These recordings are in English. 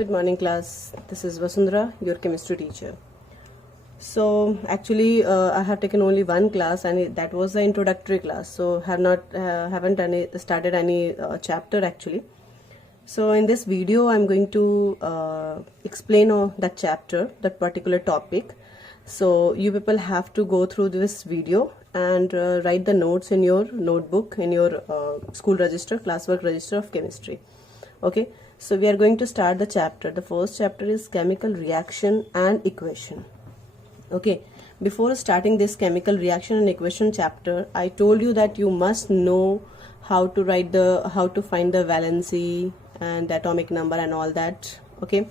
Good morning, class. This is Vasundhara, your chemistry teacher. So actually, I have taken only one class, and that was the introductory class. So haven't started any chapter actually. So in this video, I'm going to explain that chapter, that particular topic. So you people have to go through this video and write the notes in your notebook, in your school register, classwork register of chemistry. Okay, so we are going to start the chapter. The first chapter is chemical reaction and equation. Okay, before starting this chemical reaction and equation chapter, I told you that you must know how to find the valency and the atomic number and all that. Okay,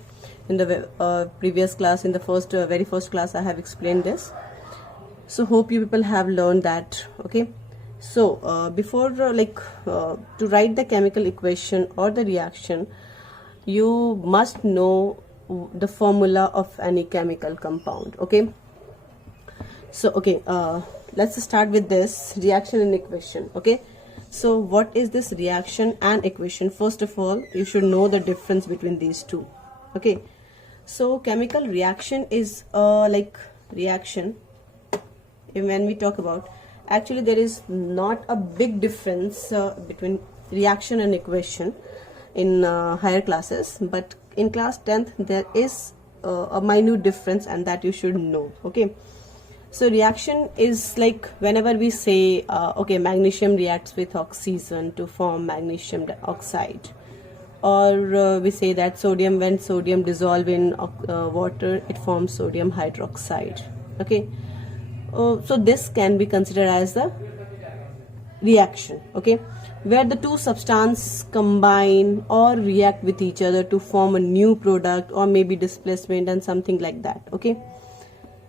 in the previous class, in the very first class, I have explained this. So hope you people have learned that. Okay, so before to write the chemical equation or the reaction, you must know the formula of any chemical compound. Okay, so let's start with this reaction and equation. Okay, so what is this reaction and equation? First of all, you should know the difference between these two. Okay, so chemical reaction is reaction. When we talk about, actually there is not a big difference between reaction and equation in higher classes, but in class 10th there is a minute difference, and that you should know. Okay, so reaction is like whenever we say magnesium reacts with oxygen to form magnesium oxide, or we say that when sodium dissolve in water, it forms sodium hydroxide. Okay, so this can be considered as the reaction. Okay, where the two substances combine or react with each other to form a new product, or maybe displacement and something like that. Okay,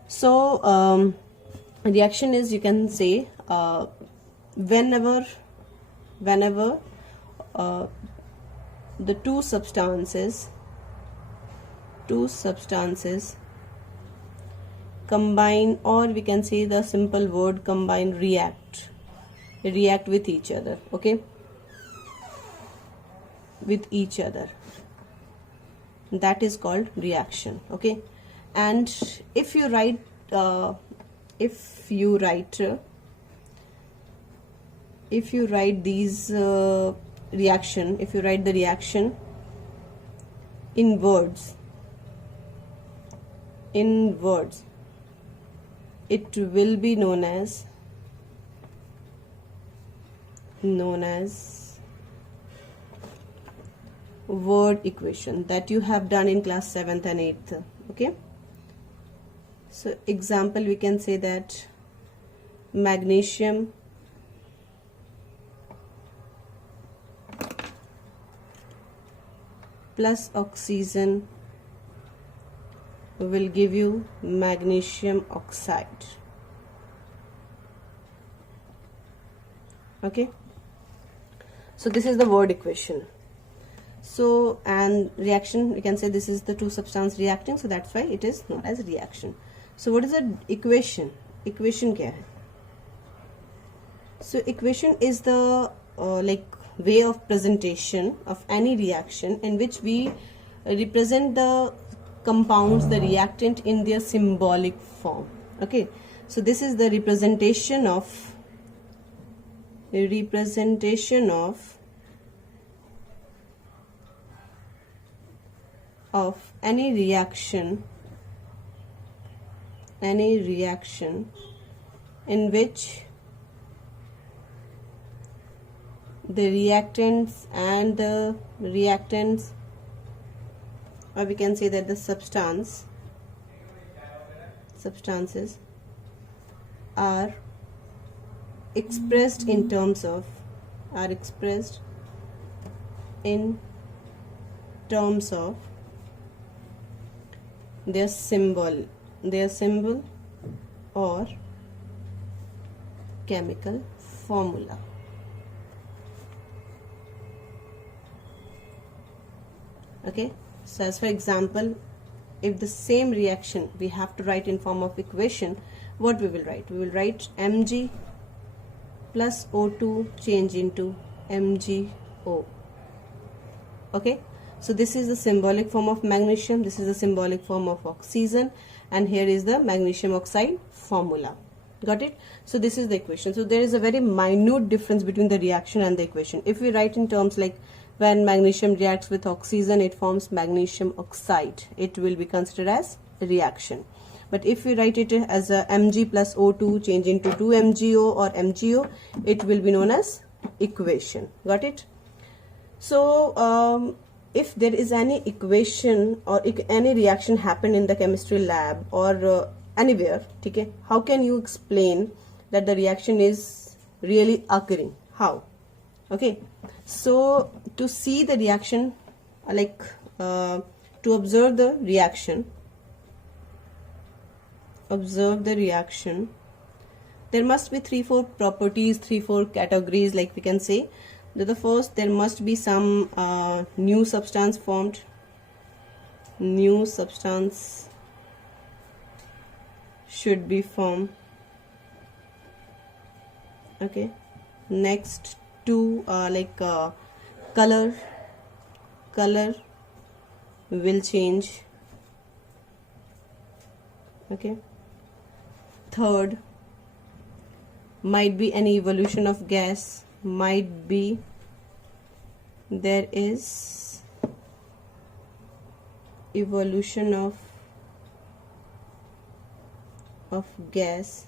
so reaction is, you can say, whenever the two substances combine, or we can say the simple word combine, react with each other. Okay, with each other, that is called reaction. Okay, and if you write the reaction in words, it will be known as word equation, that you have done in class 7th and 8th. Okay, so example, we can say that magnesium plus oxygen will give you magnesium oxide. Okay, so this is the word equation. So, and reaction, we can say this is the two substances reacting, so that's why it is known as reaction. So what is the equation? Equation kya hai? So equation is the way of presentation of any reaction in which we represent the compounds, the reactant, in their symbolic form. Okay, so this is the representation of any reaction in which the reactants and the reactants, or we can say that the substances are expressed in terms of their symbol or chemical formula. Okay, so as for example, if the same reaction we have to write in form of equation, what we will write? We will write Mg plus O2 change into MgO. Okay, So this is the symbolic form of magnesium, this is the symbolic form of oxygen, and here is the magnesium oxide formula. Got it? So this is the equation. So there is a very minute difference between the reaction and the equation. If we write in terms like when magnesium reacts with oxygen, it forms magnesium oxide, it will be considered as a reaction. But if we write it as a Mg plus O2 change into 2MgO or MgO, it will be known as equation. Got it? So if there is any equation or any reaction happened in the chemistry lab or anywhere, okay, how can you explain that the reaction is really occurring? How? Okay, so to see the reaction, like to observe the reaction, there must be 3-4 properties, 3-4 categories, like we can say. The first, there must be some new substance formed. New substance should be formed. Okay. Next, two color will change. Okay. Third, might be an evolution of gas. Might be there is evolution of gas.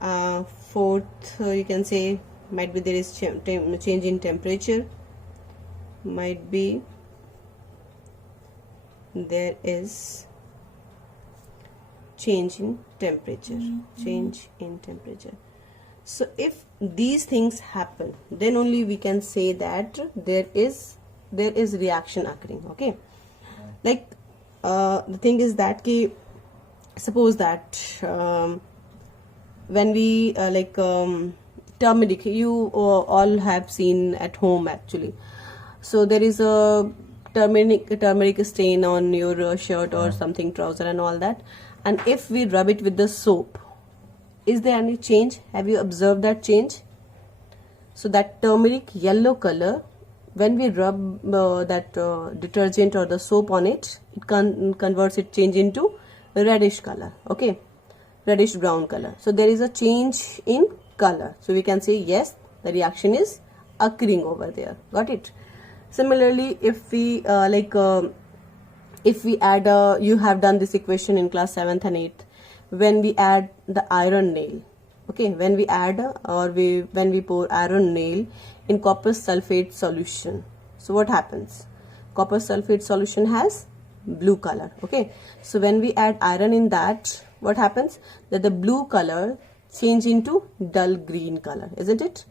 Fourth, you can say might be there is change in temperature. Might be there is change in temperature. Change in temperature. So if these things happen, then only we can say that there is reaction occurring. Okay, like the thing is that suppose that when we turmeric, you all have seen at home actually. So there is a turmeric stain on your shirt or something, trouser and all that, and if we rub it with the soap, is there any change? Have you observed that change? So that turmeric yellow color, when we rub that detergent or the soap on it, it converts it change into reddish color. Okay, reddish brown color. So there is a change in color. So we can say yes, the reaction is occurring over there. Got it? Similarly, if we if we add you have done this equation in class 7th and 8th. When we add the iron nail, okay, when we add when we pour iron nail in copper sulfate solution, so what happens? Copper sulfate solution has blue color. Okay, so when we add iron in that, what happens? That the blue color change into dull green color, isn't it?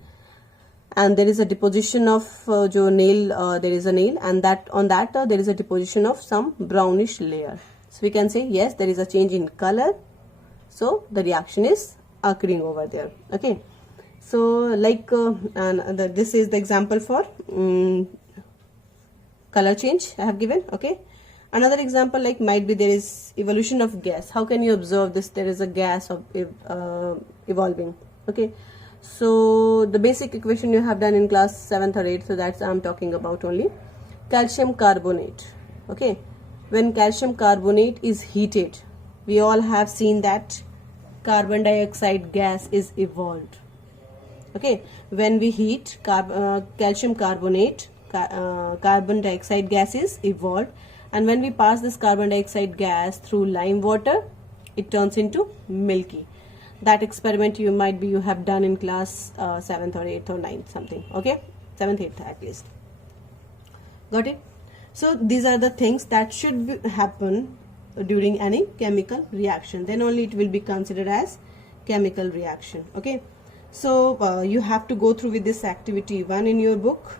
And there is a deposition of nail, there is a nail, and that on that there is a deposition of some brownish layer. So we can say yes, there is a change in color. So the reaction is occurring over there. Okay, so like this is the example for color change I have given. Okay, another example, like might be there is evolution of gas. How can you observe this? There is a gas of evolving. Okay, so the basic equation you have done in class 7th or 8th, so that's I'm talking about only. Calcium carbonate. Okay, when calcium carbonate is heated, we all have seen that carbon dioxide gas is evolved. Okay, when we heat calcium carbonate, carbon dioxide gas is evolved, and when we pass this carbon dioxide gas through lime water, it turns into milky. That experiment you have done in class 7th or 8th or 9th something. Okay, 7th 8th at least. Got it? So these are the things that should happen during any chemical reaction, then only it will be considered as chemical reaction. Okay, so you have to go through with this activity 1 in your book,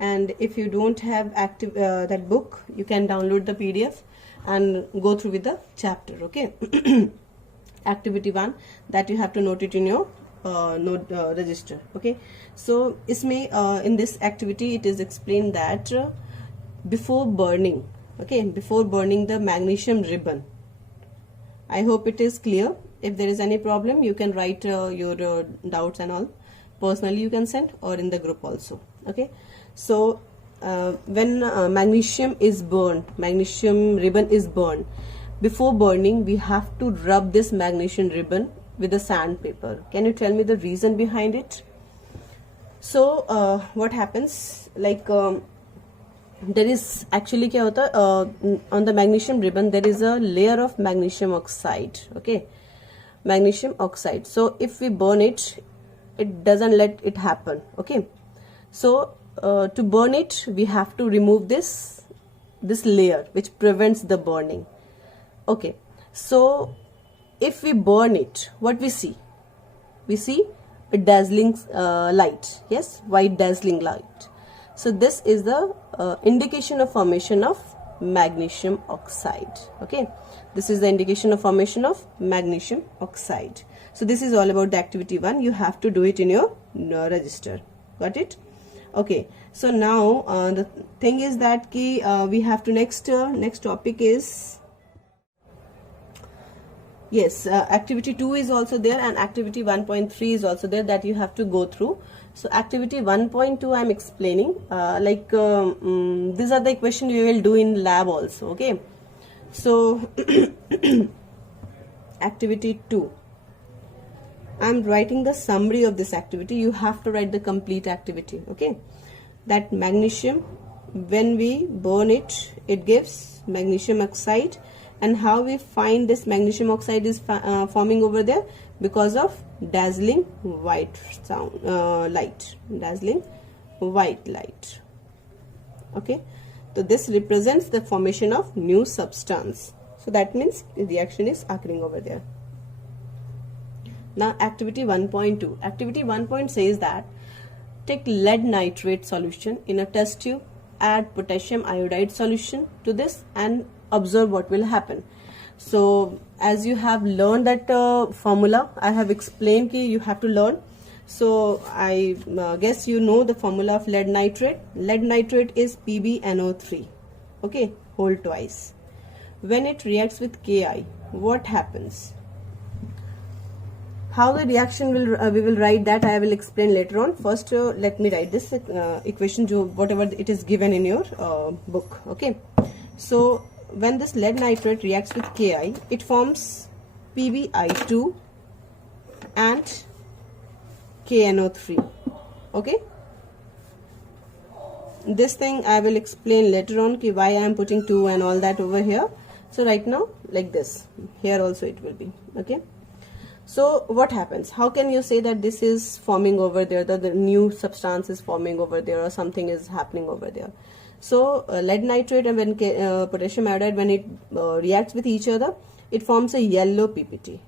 and if you don't have that book, you can download the PDF and go through with the chapter. Okay, activity 1 that you have to note it in your note register. Okay, so in this activity it is explained that before burning, okay, before burning the magnesium ribbon, I hope it is clear. If there is any problem, you can write your doubts and all personally, you can send, or in the group also. Okay, so when magnesium is burned, magnesium ribbon is burned, before burning we have to rub this magnesium ribbon with a sandpaper. Can you tell me the reason behind it? So what happens, like there is actually क्या होता है, on the magnesium ribbon there is a layer of magnesium oxide. Okay, magnesium oxide. So if we burn it, it doesn't let it happen. Okay, so to burn it we have to remove this layer which prevents the burning. Okay, so if we burn it, what we see a dazzling light. Yes, white dazzling light. So this is the indication of formation of magnesium oxide. Okay, this is the indication of formation of magnesium oxide. So this is all about the activity 1. You have to do it in your register. Got it? Okay, so now the thing is that we have to next topic is, yes, activity 2 is also there, and activity 1.3 is also there that you have to go through. So activity 1.2 I am explaining, these are the equations you will do in lab also. Okay, so activity 2, I am writing the summary of this activity. You have to write the complete activity. Okay, that magnesium, when we burn it, it gives magnesium oxide. And how we find this magnesium oxide is forming over there? Because of dazzling white light, dazzling white light. Okay, so this represents the formation of new substance. So that means the reaction is occurring over there. Now activity 1.2. Activity 1. Says that take lead nitrate solution in a test tube, add potassium iodide solution to this and observe what will happen. So as you have learned that formula, I have explained that you have to learn. So I guess you know the formula of lead nitrate. Lead nitrate is PbNO3. Okay, whole twice. When it reacts with Ki, what happens? How the reaction will we will write that I will explain later on. First let me write this equation, whatever it is given in your book. Okay, so when this lead nitrate reacts with Ki, it forms PbI2 and KNO3. Okay, this thing I will explain later on why I am putting 2 and all that over here. So right now like this, here also it will be. Okay, so what happens? How can you say that this is forming over there, that the new substance is forming over there or something is happening over there? So lead nitrate and when potassium iodide, when it reacts with each other, it forms a yellow PPT.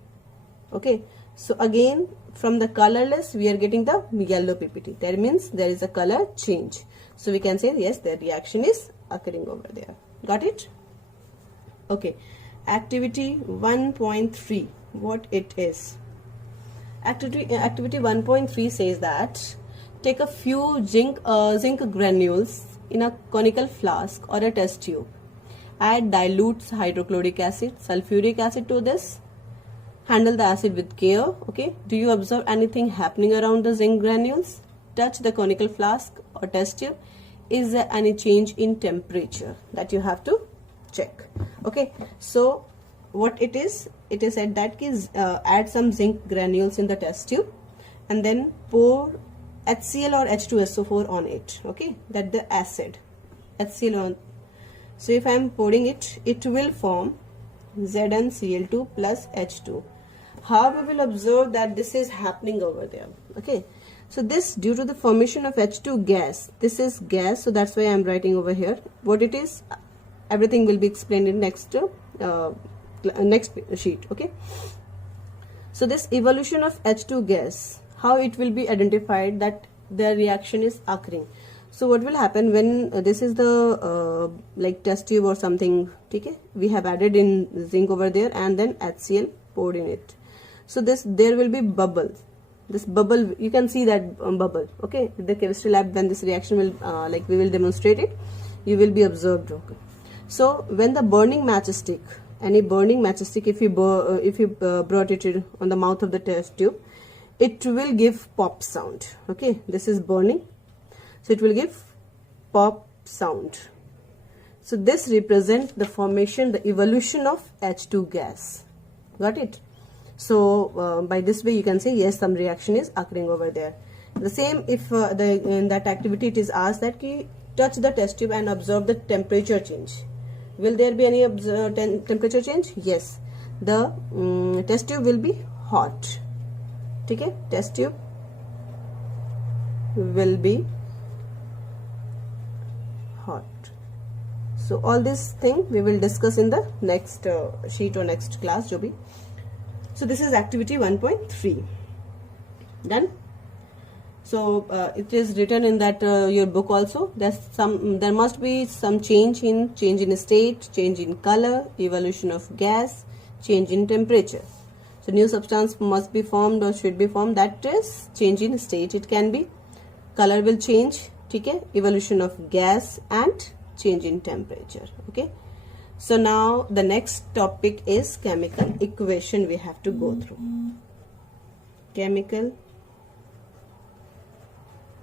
Okay, so again from the colorless we are getting the yellow PPT. That means there is a color change. So we can say yes, the reaction is occurring over there. Got it? Okay, activity 1.3, what it is? Activity 1.3 says that take a few zinc granules in a conical flask or a test tube. Add dilute hydrochloric acid, sulfuric acid to this. Handle the acid with care. Okay, do you observe anything happening around the zinc granules? Touch the conical flask or test tube. Is there any change in temperature? That you have to check. Okay, so what it is said that add some zinc granules in the test tube and then pour HCl or H2SO4 on it. Okay, that the acid HCl on. So if I am pouring it, it will form ZnCl2 plus H2. How we will observe that this is happening over there? Okay, so this due to the formation of H2 gas. This is gas, so that's why I am writing over here. What it is, everything will be explained in next sheet. Okay, so this evolution of H2 gas, how it will be identified that the reaction is occurring? So what will happen when this is the like test tube or something, okay, we have added in zinc over there and then HCl poured in it. So there will be bubbles. This bubble, you can see that bubble. Okay, the chemistry lab, when this reaction will like we will demonstrate it, you will be observed. Okay, so when the burning matchstick, any burning matchstick, if you brought it on the mouth of the test tube, it will give pop sound. Okay, this is burning, so it will give pop sound. So this represents the formation, the evolution of H2 gas. Got it? So by this way you can say yes, some reaction is occurring over there. The same if in that activity it is asked that ki touch the test tube and observe the temperature change. Will there be any temperature change? Yes. The test tube will be hot. Okay? Test tube will be hot. So all this thing we will discuss in the next sheet or next class. Jo bhi. So this is activity 1.3. Done. So it is written in that your book also. There must be some change in state, change in color, evolution of gas, change in temperature. So new substance must be formed or should be formed. That is change in state. It can be color will change. Okay, evolution of gas and change in temperature. Okay. So now the next topic is chemical equation we have to go through. Chemical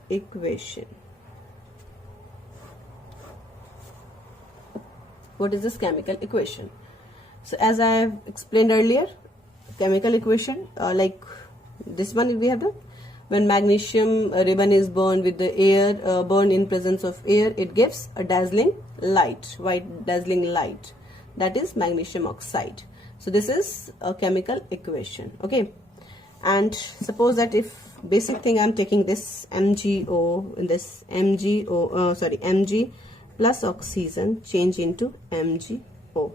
equation. What is this chemical equation? So as I have explained earlier, chemical equation like this one we have done. When magnesium ribbon is burned with the air, burned in presence of air, it gives a dazzling light, white dazzling light. That is magnesium oxide. So this is a chemical equation. Okay. And suppose that if basic thing I'm taking this MgO, in this Mg plus oxygen change into MgO.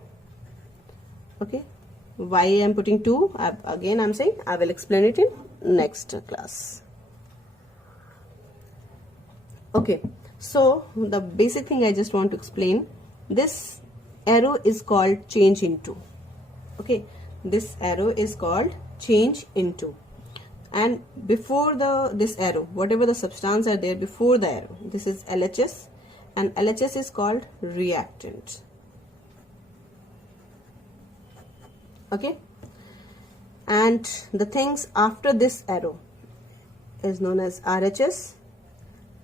Okay. Why I'm putting 2? Again I'm saying I will explain it in next class. Okay, so the basic thing I just want to explain, this arrow is called change into. Okay, this arrow is called change into, and before this arrow, whatever the substance are there before the arrow, this is LHS, and LHS is called reactant. Okay, and the things after this arrow is known as RHS,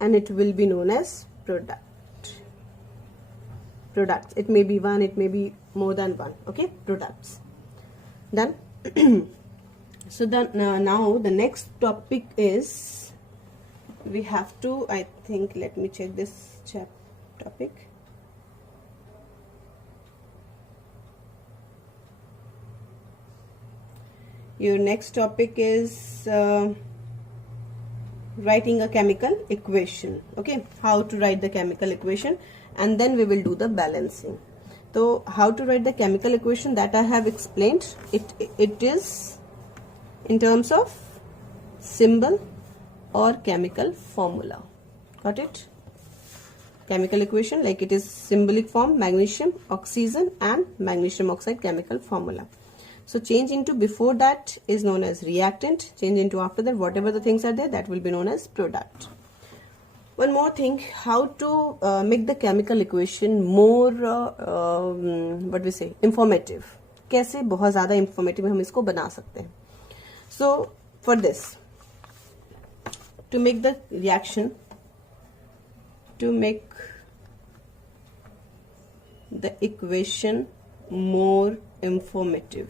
and it will be known as products. It may be one, it may be more than one. Okay, products. Done. So then now the next topic is we have to, I think, let me check this topic. Your next topic is writing a chemical equation. Okay, how to write the chemical equation, and then we will do the balancing. So how to write the chemical equation, that I have explained. It is in terms of symbol or chemical formula. Got it? Chemical equation, like it is symbolic form, magnesium, oxygen and magnesium oxide chemical formula. So change into before that is known as reactant. Change into after that, whatever the things are there, that will be known as product. One more thing, how to make the chemical equation more what we say, informative. कैसे बहुत ज़्यादा informative हम इसको बना सकते हैं. So for this, to make the reaction, to make the equation more informative,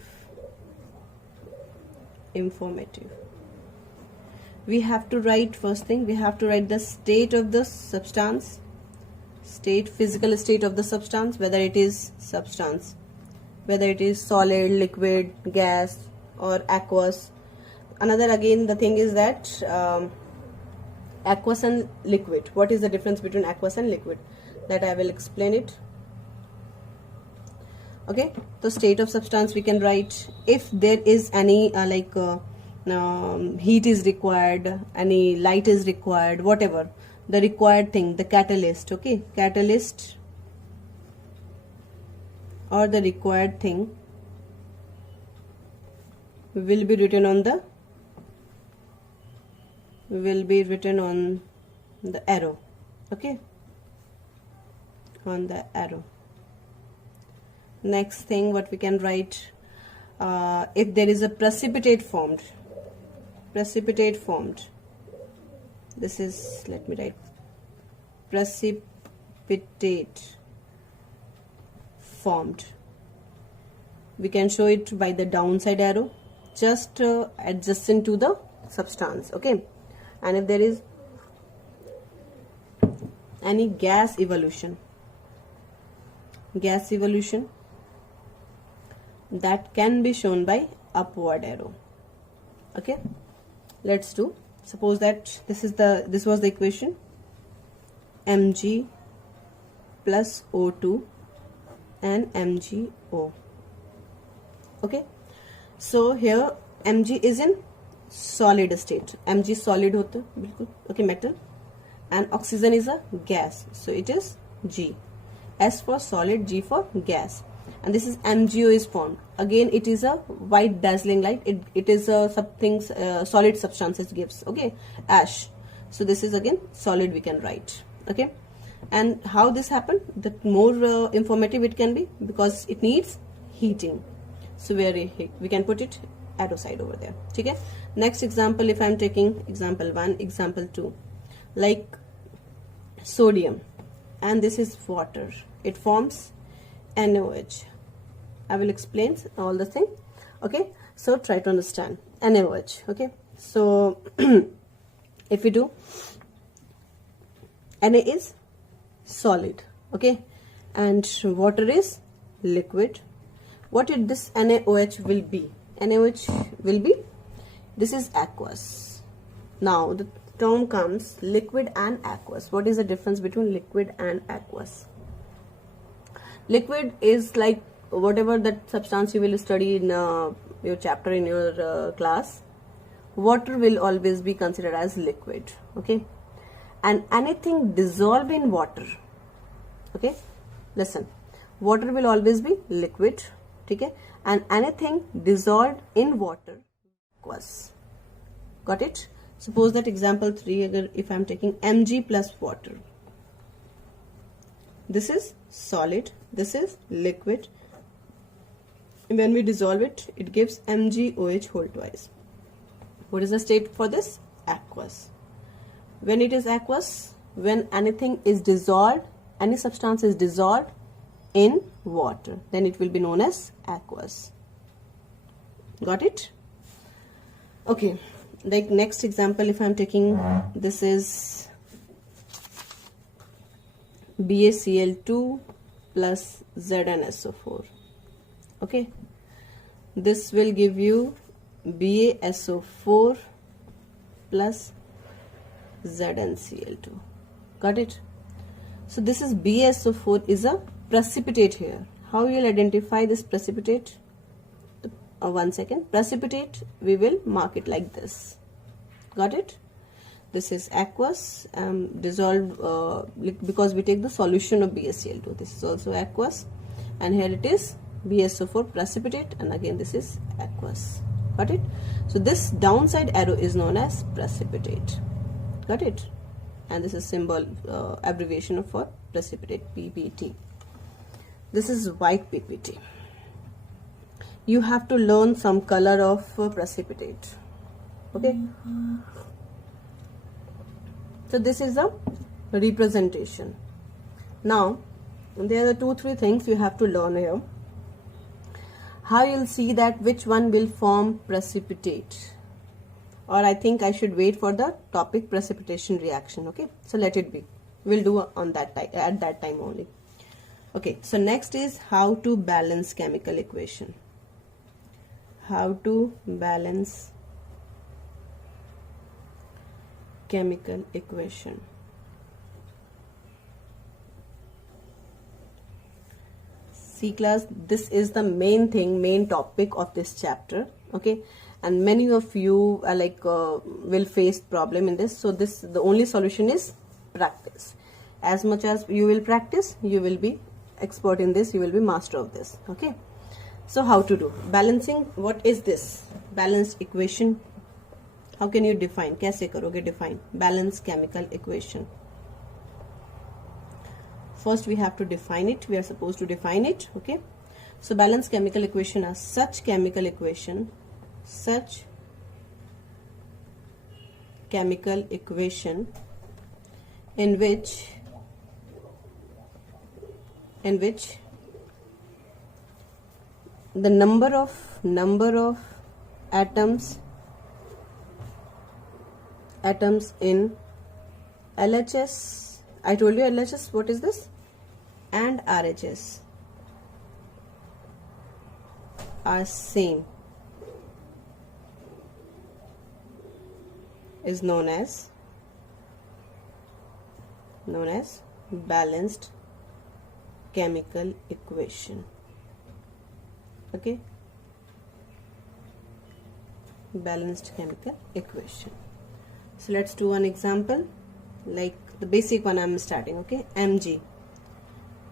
we have to write, first thing we have to write the state of the substance, physical state of the substance, whether it is substance, whether it is solid, liquid, gas or aqueous. Another again the thing is that aqueous and liquid, what is the difference between aqueous and liquid, that I will explain it. Okay, so state of substance we can write if there is any heat is required, any light is required, whatever the required thing, the catalyst. Okay, catalyst or the required thing will be written on the arrow. Okay, on the arrow. Next thing what we can write, if there is a precipitate formed, this is, let me write, precipitate precipitate formed. We can show it by the downside arrow, just adjacent to the substance. Okay, and if there is any gas evolution, that can be shown by upward arrow. Okay, let's do. Suppose that this was the equation, Mg plus O2 and MgO. Okay, so here Mg is in solid state. Mg solid होता है बिल्कुल. Okay, metal, and oxygen is a gas, so it is G. S for solid, G for gas, and this is MgO is formed. Again, it is a white dazzling light. It is solid substances gives. Okay, ash. So this is again solid, we can write. Okay, and how this happened, the more informative it can be, because it needs heating. So we can put it arrow side over there. Okay. Next example, if I am taking example 1, example 2, like sodium, and this is water, it forms NaOH. I will explain all the thing. Okay, so try to understand NaOH. Okay, so if we do, Na is solid, okay, and water is liquid. What is this NaOH will be? NaOH will be, this is aqueous. Now the term comes liquid and aqueous. What is the difference between liquid and aqueous? Liquid is like whatever that substance you will study in your chapter in your class. Water will always be considered as liquid. Okay, and anything dissolved in water. Okay, listen, water will always be liquid. Okay, and anything dissolved in water, aqueous. Got it? Suppose that example 3, if I am taking Mg plus water, this is solid, this is liquid. When we dissolve it, it gives MgOH whole twice. What is the state for this? Aqueous. When it is aqueous, when anything is dissolved, any substance is dissolved in water, then it will be known as aqueous. Got it? Okay, like next example, if I am taking, this is BaCl2 plus ZnSO4. Okay, this will give you BaSO4 plus ZnCl2. Got it? So this is BaSO4 is a precipitate here. How you will identify this precipitate? 1 second. Precipitate, we will mark it like this. Got it? This is aqueous, dissolved because we take the solution of BaCl2. This is also aqueous, and here it is BaSO4 precipitate, and again this is aqueous. Got it? So this downside arrow is known as precipitate. Got it? And this is symbol abbreviation for precipitate, PPT. This is white PPT. You have to learn some color of precipitate. Okay, so this is a representation. Now there are 2-3 things you have to learn here. How you'll see that which one will form precipitate, or I think I should wait for the topic precipitation reaction. Okay, so let it be, we'll do on that time, at that time only. Okay, so next is how to balance chemical equation. How to balance chemical equation. See class, this is the main topic of this chapter. Okay, and many of you are will face problem in this. So this, the only solution is practice. As much as you will practice, you will be expert in this, you will be master of this. Okay, so how to do balancing? What is this balanced equation? How can you define? कैसे करोगे define balanced chemical equation? First we have to define it. We are supposed to define it. Okay, so balanced chemical equation are such chemical equation in which in which the number of atoms in LHS, I told you LHS, what is this, and RHS are same is known as balanced chemical equation. Okay, balanced chemical equation. So let's do an example, like the basic one I'm starting. Okay, Mg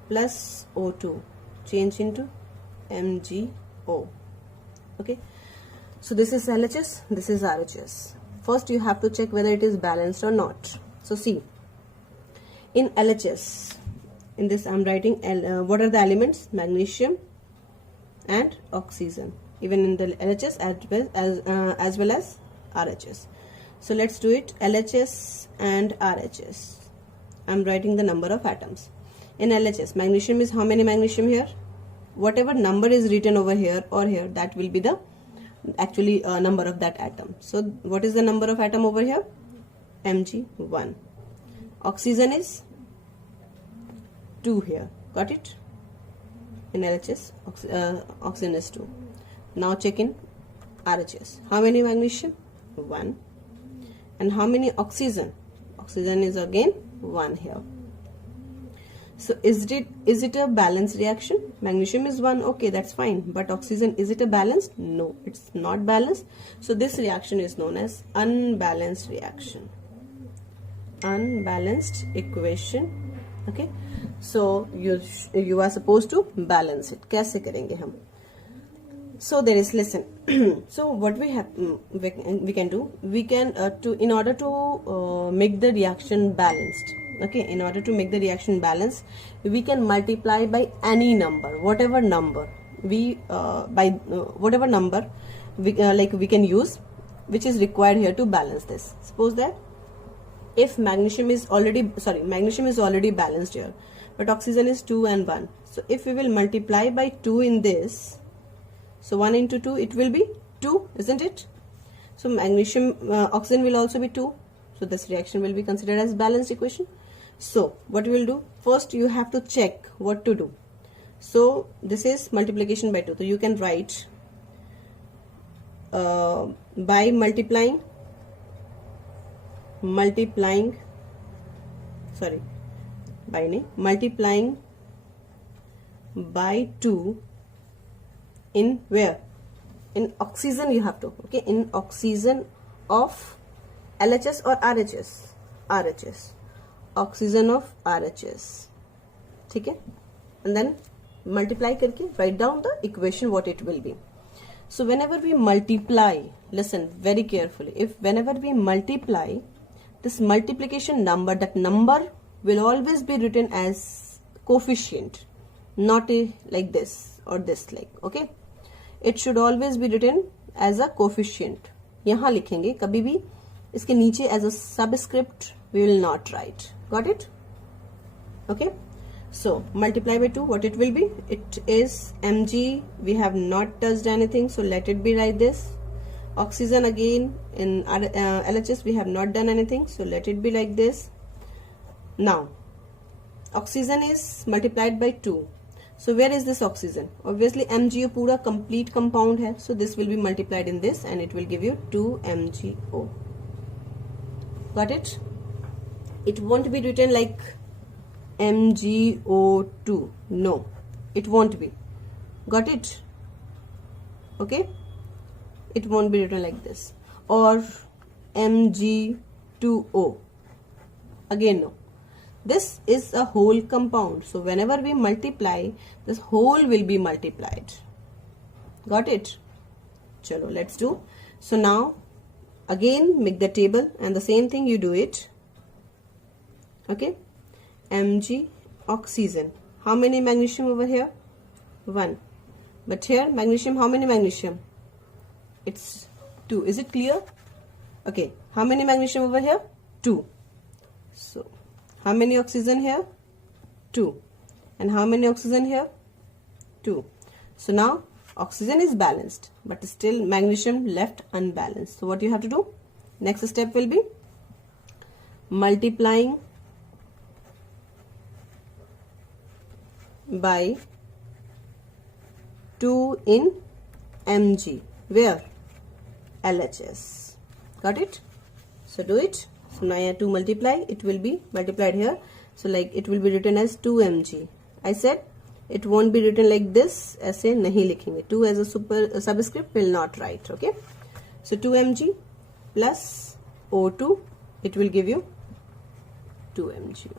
plus O2 change into MgO. Okay, so this is LHS, this is RHS. First you have to check whether it is balanced or not. So see, in LHS, in this I'm writing what are the elements? Magnesium and oxygen, even in the LHS as well as RHS. So let's do it. LHS and RHS. I'm writing the number of atoms. In LHS, magnesium is how many magnesium here? Whatever number is written over here or here, that will be the actually number of that atom. So what is the number of atom over here? Mg1. Oxygen is 2 here. Got it? In LHS, oxygen is 2. Now check in RHS. How many magnesium? 1. And how many oxygen? Oxygen is again 1 here. So is it a balanced reaction? Magnesium is 1, okay, that's fine. But oxygen, is it a balanced? No, it's not balanced. So this reaction is known as unbalanced reaction. Unbalanced equation. Okay. So you are supposed to balance it. कैसे करेंगे हम? So there is, listen. So what we have we can do, we can in order to make the reaction balanced. Okay, in order to make the reaction balanced, we can multiply by any number, whatever number we whatever number we we can use, which is required here to balance this. Suppose that if magnesium is already balanced here, but oxygen is 2 and 1. So if we will multiply by 2 in this, so 1 into 2, it will be 2, isn't it? So magnesium, oxygen will also be 2. So this reaction will be considered as balanced equation. So what we will do, first you have to check what to do. So this is multiplication by 2. So you can write by multiplying by 2 in where? In oxygen you have to, okay, in oxygen of LHS or RHS? RHS. Oxygen of RHS. Okay, and then multiply करके write down the equation what it will be. So whenever we multiply, listen very carefully, whenever we multiply, this multiplication number, that number will always be written as coefficient, not like this or this, like, okay, it should always be written as a coefficient. यहाँ लिखेंगे, कभी भी इसके नीचे as a subscript we will not write. Got it? Okay. So multiply by 2, what it will be? It is Mg. We have not touched anything, so let it be like this. Oxygen, again in LHS we have not done anything, so let it be like this. Now oxygen is multiplied by 2. So where is this oxygen? Obviously MgO पूरा complete compound है, so this will be multiplied in this and it will give you 2 MgO. Got it? It won't be written like MgO2. No, it won't be. Got it? Okay? It won't be written like this. Or Mg2O. Again, no. This is a whole compound. So whenever we multiply, this whole will be multiplied. Got it? Chalo, let's do. So now, again make the table and the same thing you do it. Okay? Mg, oxygen. How many magnesium over here? 1. But here magnesium, how many magnesium? It's 2. Is it clear? Okay. How many magnesium over here? 2. So how many oxygen here? 2. And how many oxygen here? 2. So now oxygen is balanced, but still magnesium left unbalanced. So what you have to do? Next step will be multiplying by 2 in Mg. Where? LHS. Got it? So do it. So now I have to multiply. It will be multiplied here. So like it will be written as 2 Mg. I said it won't be written like this. ऐसे नहीं लिखेंगे. 2 as a subscript will not write. Okay. So 2 Mg plus O2. It will give you 2 Mg.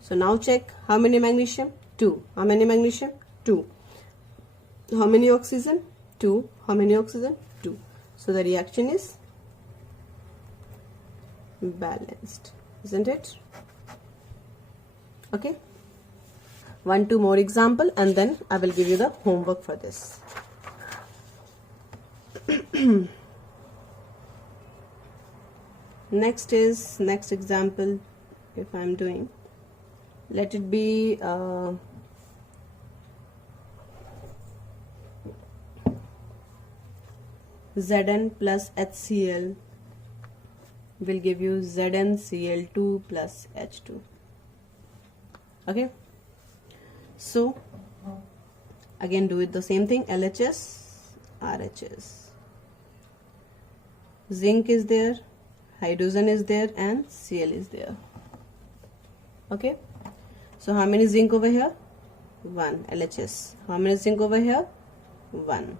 So now check how many magnesium? 2. How many magnesium? 2. How many oxygen? 2. How many oxygen? 2. So the reaction is balanced, isn't it? Okay. 1-2 more example and then I will give you the homework for this. Next example, if I am doing, let it be Zn plus HCl will give you ZnCl2 plus H2. Okay. So again do it the same thing. LHS, RHS. Zinc is there, hydrogen is there, and Cl is there. Okay. So how many zinc over here? 1. LHS. How many zinc over here? 1.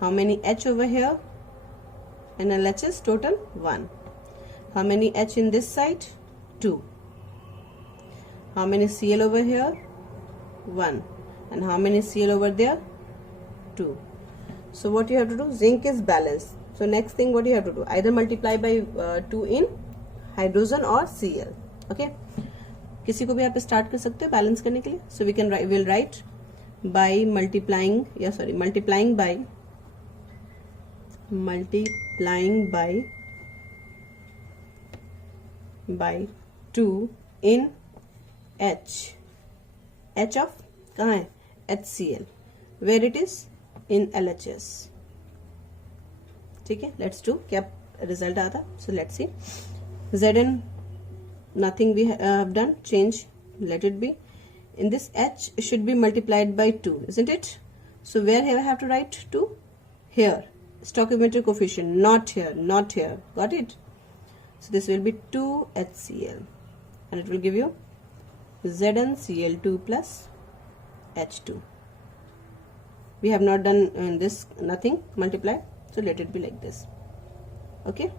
How many H over here? And LHS total 1. How many H in this side? 2. How many Cl over here? 1. And how many Cl over there? 2. So what you have to do? Zinc is balanced. So next thing what you have to do? Either multiply by 2 in hydrogen or Cl. Okay. किसी को भी आप start कर सकते हो balance करने के लिए. So we'll write by multiplying by 2 in H. H of कहाँ है? HCl. Where it is? In LHS. ठीक है. Let's do क्या result आता. So let's see. Zn nothing we have done. Change. Let it be. In this H should be multiplied by 2, isn't it? So where I have to write 2? Here. Stoichiometric coefficient. Not here. Not here. Got it? So this will be 2 HCl. And it will give you ZnCl2 plus H2. We have not done this, nothing, multiply. So let it be like this. Okay.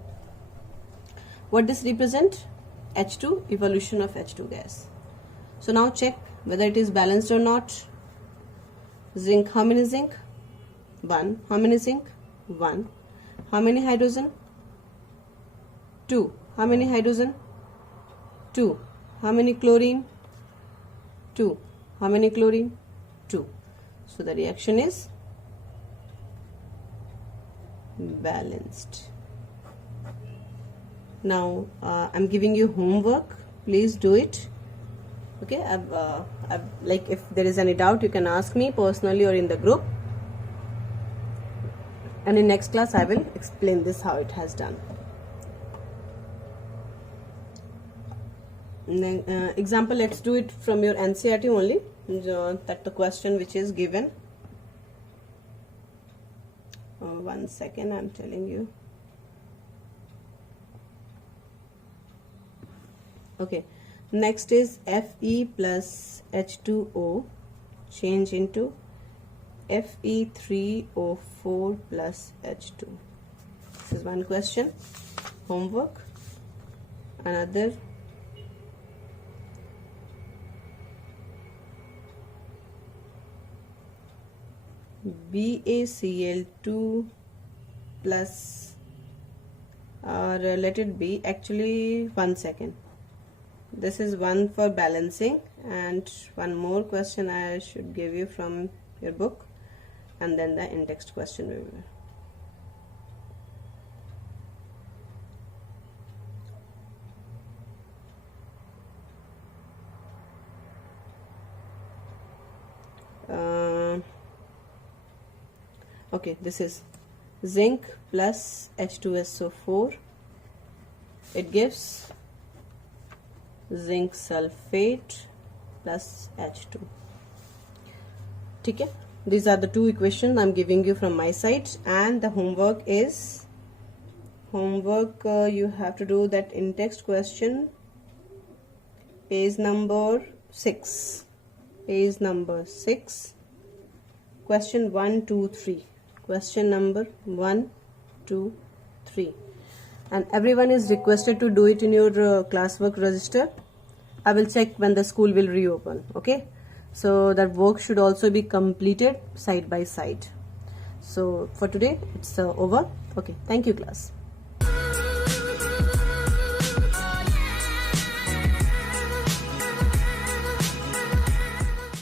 What this represent? H2, evolution of H2 gas. So now check whether it is balanced or not. Zinc, how many zinc? 1. How many zinc? 1. How many hydrogen? 2. How many hydrogen? 2. How many chlorine? 2. How many chlorine? 2. So the reaction is balanced. Now I'm giving you homework. Please do it. Okay. I've like if there is any doubt, you can ask me personally or in the group. And in next class, I will explain this how it has done. Example, let's do it from your NCERT only. That the question which is given. 1 second, I'm telling you. Okay. Next is Fe plus H2O change into Fe3O4 plus H2. This is one question. Homework. Another. BaCl2 plus, or let it be, actually 1 second. This is one for balancing, and one more question I should give you from your book, and then the in-text question will be. okay, this is zinc plus H2SO4. It gives zinc sulfate plus H2. Okay, these are the two equations I'm giving you from my side, and the homework is you have to do that in text question, page number 6, question 1, 2, 3, question number 1, 2, 3, and everyone is requested to do it in your classwork register. I will check when the school will reopen. Okay, so that work should also be completed side by side. So for today it's over. Okay, thank you class.